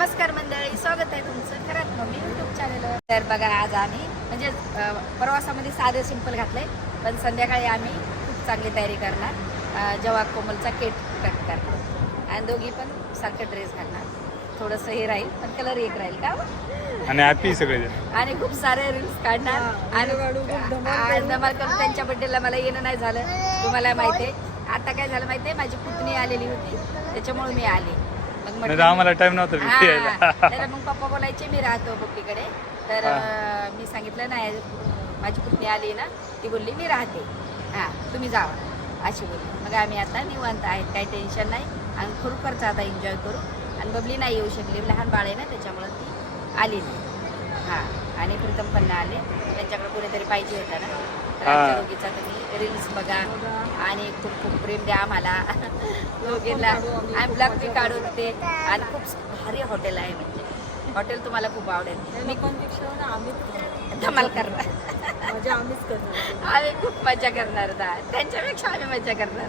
नमस्कार मंडळी स्वागत आहे तुमचं खरंच मम्मी युट्यूब चॅनलवर तर बघा आज आम्ही म्हणजे प्रवासामध्ये साधं सिंपल घातलंय पण संध्याकाळी आम्ही खूप चांगली तयारी करणार. जेव्हा कोमलचा केट कट करणार. आणि दोघी पण सारखं ड्रेस घालणार. थोडंसं हे राहील पण कलर एक राहील का? आणि हॅपी सगळे आणि खूप सारे रील्स काढणार. आणि धमाल करून. त्यांच्या बड्डेला मला येणं नाही झालं. तुम्हाला माहिती आहे. आता काय झालं माहिती आहे? माझी पुतणी आलेली होती. त्याच्यामुळे मी आले. नाही आम्हाला टाइम नव्हता यायला तर मग पप्पा बोलायचे मी राहतो पप्पीकडे. तर हा. अं, मी सांगितलं नाही माझी पुतणी आली ना ती बोलली मी राहते. हां तुम्ही जावा. अशी बोलली. मग आम्ही आता निवांत आहेत काही टेन्शन नाही. आणि खरोखरच आता एन्जॉय करू. आणि बबली नाही येऊ शकली लहान बाळ आहे ना त्याच्यामुळं ती आली नाही. हां आणि प्रीतम पण नाही आले. त्यांच्याकडे कोणीतरी पाहिजे होता ना? तर हा. आमच्या दोघीचा तुम्ही रील्स बघा आणि खूप खूप प्रेम द्या आम्हाला. दोघींना. आणि ब्लॉग बी काढून ते आणि खूप भारी हॉटेल आहे म्हणजे. हॉटेल तुम्हाला खूप आवडेल. मी खूप धमाल करणार. आम्हीच करणार आम्ही खूप मजा करणार त्यांच्यापेक्षा आम्ही मजा करणार.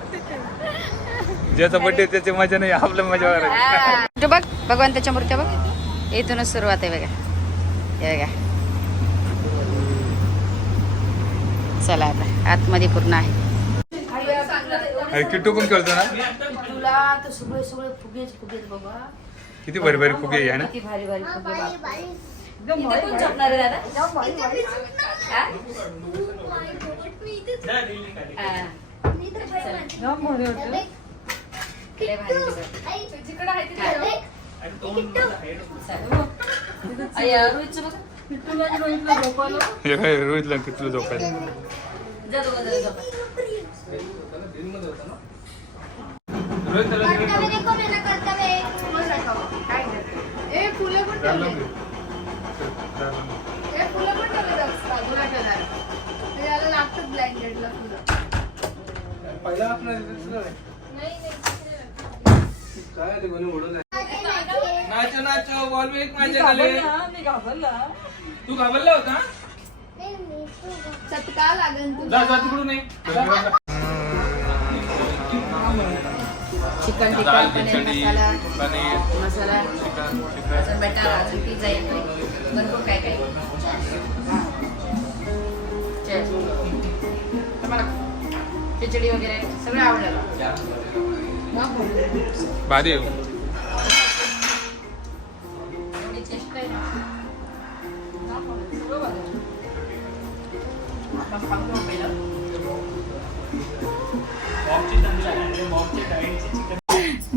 ज्याचा बर्थडे त्याची मजा नाही आपलं मजा बघ भगवंताच्या मूर्त्या बघ. इथूनच सुरुवात आहे बघा. हे बघा. चला आता आतमध्ये पूर्ण आहे. किट्टू पण खेळतो ना? तुला तर सगळे सगळे फुगेच फुगेच बाबा. किती भारी भारी फुगे आहे ना? किती भारी भारी फुगे. इथे कोण झोपणार आहे दादा. लय भारी रोहितला रोहितला किट्टूला झोपायला? जण झोपा. काय ब्लँकेटला फुलं नाही नाचो नाचो बॉल में एक मी घाबरला. तू घाबरला होता? चटका लागेल जा जा तिकडून ये. जा. चिकन टिक्का पनीर मसाला. मसाला. अजून बटाटा अजून पिझ्झा येतोय. भरपूर काय काय. तुम्हाला खिचडी वगैरे सगळं आवडलं. भारी आहे.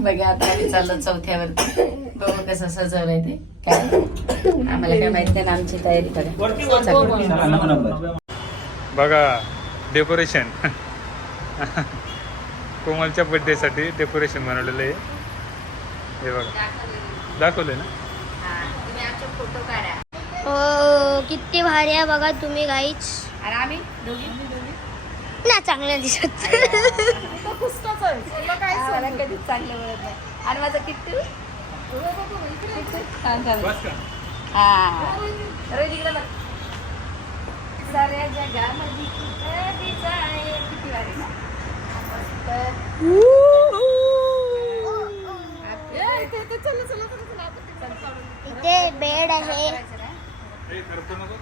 बघा आता आम्ही चाललो चौथ्यावरती. बघू कसं सजवलंय ते. काय? आम्हाला काय माहीत नाही ना आमची तयारी करा. बघा. डेकोरेशन कोमलच्या birthday साठी डेकोरेशन बनवलेलं आहे. हे बघा. दाखवलंय ना? फोटो काढा हो किती भारी आहे बघा तुम्ही गाईच आणि आम्ही दोघी? ना चांगलं दिसत. मला कधीच चांगलं मिळत नाही. आणि माझं किट्टू? हा. इकडे बघ. साऱ्या जगामध्ये किती भारी ना. मस्त. इथे बेड आहे.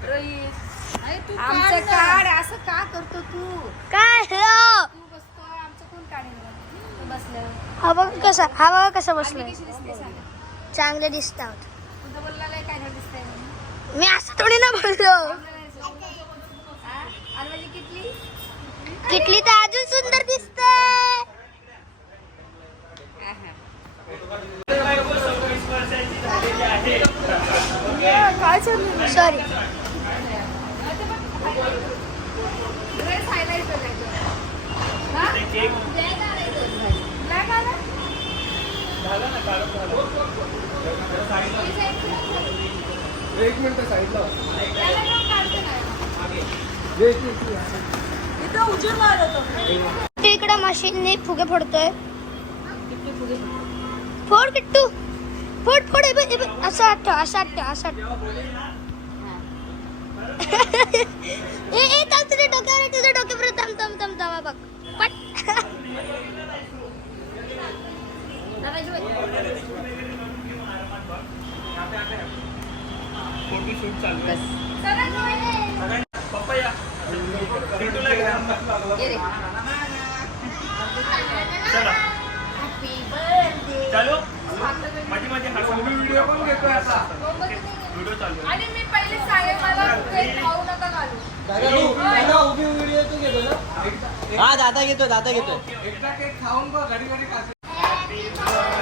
रोहित. आमचं काढ असं का करतो तू? काय हो? तू बसतो आमचं कोण काढेल बसल्यावर. हा बघा कसा हा बघा कसा बसलोय कशी दिसते सांग. चांगले दिसतात तुझं बोलला काय नाही दिसतंय म्हणून. मी असं थोडी ना बोललो किटली तर अजून सुंदर दिसते. काय सॉरी ड्रेस हायलाइट करायचं हा? Black आणायचं. Black आणा. एक मिनिट साईडला त्याला पण काढते नाही. इथं उजेड मारत होता. ते इकडे मशीनने फुगे फोडतोय फोड किट्टू फोड फोड हे बघ, हे बघ. असं आठव असं आठव असं आठव ए ए थांब तुझ्या डोक्यावर तुझ्या डोक्यावर. थांब थांब थांब थांब बघ. पट. चालू माझी माझी हात व्हिडिओ पण घेतोय आता. आणि मी पहिले सांगेन मला ते खाऊ नका घालू. हा दादा घेतो दादा. घेतो एकदा केक खाऊन बघ घडी घडी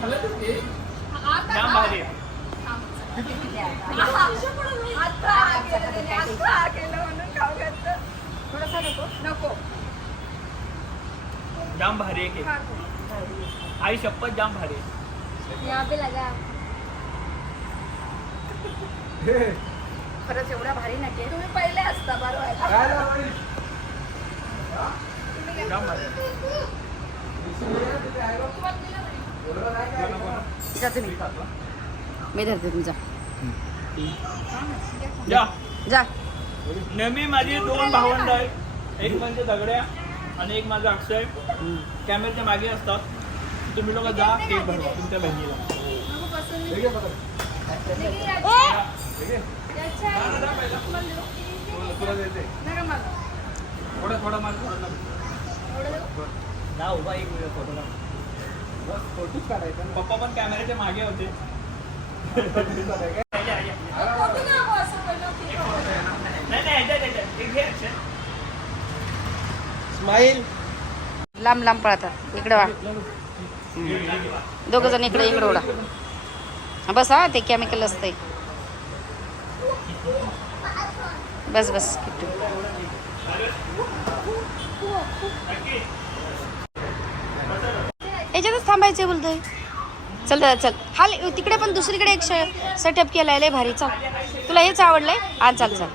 जाम भारी आहे. जाम भारी केक. आई शपथ जाम भारी आहे. यहाँ पे लगा खरंच एवढा भारी ना केक. तुम्ही पहिले असता बरोबर तुम्ही मी. धरते तुमचा. या जा. नेहमी माझी दोन भावंड आहेत. एक म्हणजे दगड्या आणि एक माझा अक्षय. कॅमेऱ्याच्या मागे असतात. तुम्ही लोक जा केक भरवा तुमच्या बहिणीला. थोडा थोडा मला ना उभा एक फोटो फोटोच काढायचा ना. पप्पा पण कॅमेऱ्याच्या मागे होते. स्माईल. लांब लांब पळतात इकडे वा. दोघ जण इकडे इकडे उडा. बस हा ते केमिकल असतंय. बस बस किट्टू. याच्यातच थांबायचंय बोलतोय. चल दादा चल. हा ले- तिकडे पण दुसरीकडे एक सेटअप केलाय लय भारी. चल. तुला हेच आवडलंय? हा चल चल.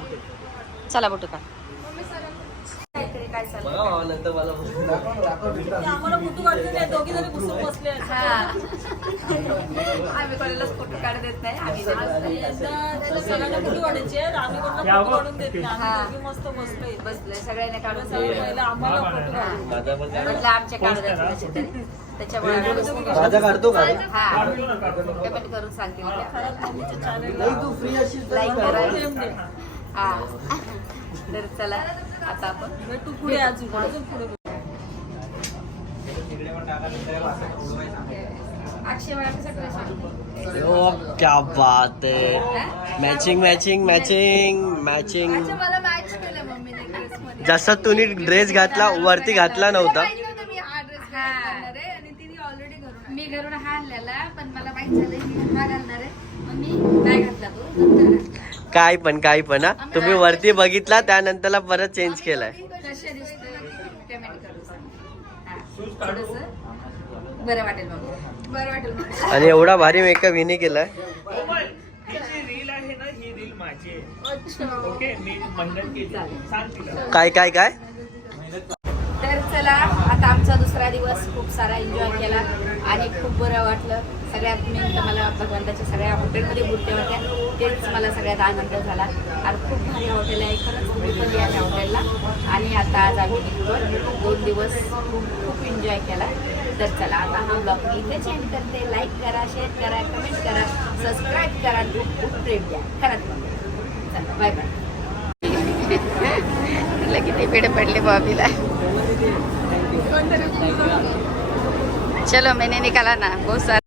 चला बोटू का. हा. आम्ही कोणालाच फोटो काढू देत नाही. आम्ही. काढून हा. मस्त बसलोय. बसलोय. सगळ्यांनी काढून आम्हाला फोटो काढून आमच्या काढू द्या थोडेसे तरी त्याच्यामुळे. माझा काढतो का? हा. करून सांगतील तू फ्री लाईक करा. हा. तर चला आता आपण तू पुढे अजून अजून पुढे क्या बात है. मॅचिंग मॅचिंग मॅचिंग मॅचिंग अच्छा मला मॅच केलं मम्मीने ड्रेस मध्ये. जसा तुम्ही ड्रेस घातला वरती घातला नव्हता माहिती होतं मी हा ड्रेस घालणार आहे आणि तिने ऑलरेडी घरून मी घरून हा आणलेला पण मला माहीत झालं मी हा घालणार आहे. मग मी नाही घातला तो नंतर घातला. काय पण काय पण हा. तुम्ही वरती बघितला. त्यानंतरला परत चेंज केलाय. कसे दिसतोय कमेंट करून सांग. हा. थोडंसं. बरं वाटेल बघू. बरं वाटेल मला आणि एवढा भारी मेकअप हिने केलाय. कोमल, ही जी रील आहे ना ही रील माझी आहे. ओके मी मेहनत केली. सांग तिला. काय काय काय? तर चला आता आमचा दुसरा दिवस खूप सारा एन्जॉय केला आणि खूप बरं वाटलं. सगळ्यात मेन तर मला भगवंताच्या सगळ्या हॉटेलमध्ये बुट्ट्या होत्या. तेच मला सगळ्यात आनंद झाला. आणि खूप भारी हॉटेल आहे. खरंच तुम्ही पण या हॉटेलला आणि आता आज आम्ही निघतो दोन दिवस खूप खूप एन्जॉय केला. तर चला आता हा ब्लॉग मी इथे करते. लाईक करा शेअर करा कमेंट करा सबस्क्राईब करा खूप खूप प्रेम द्या. खरंच चला बाय बाय किती पेढे पडले बॉबीला. चलो मैंने निकाला ना बहुत सारा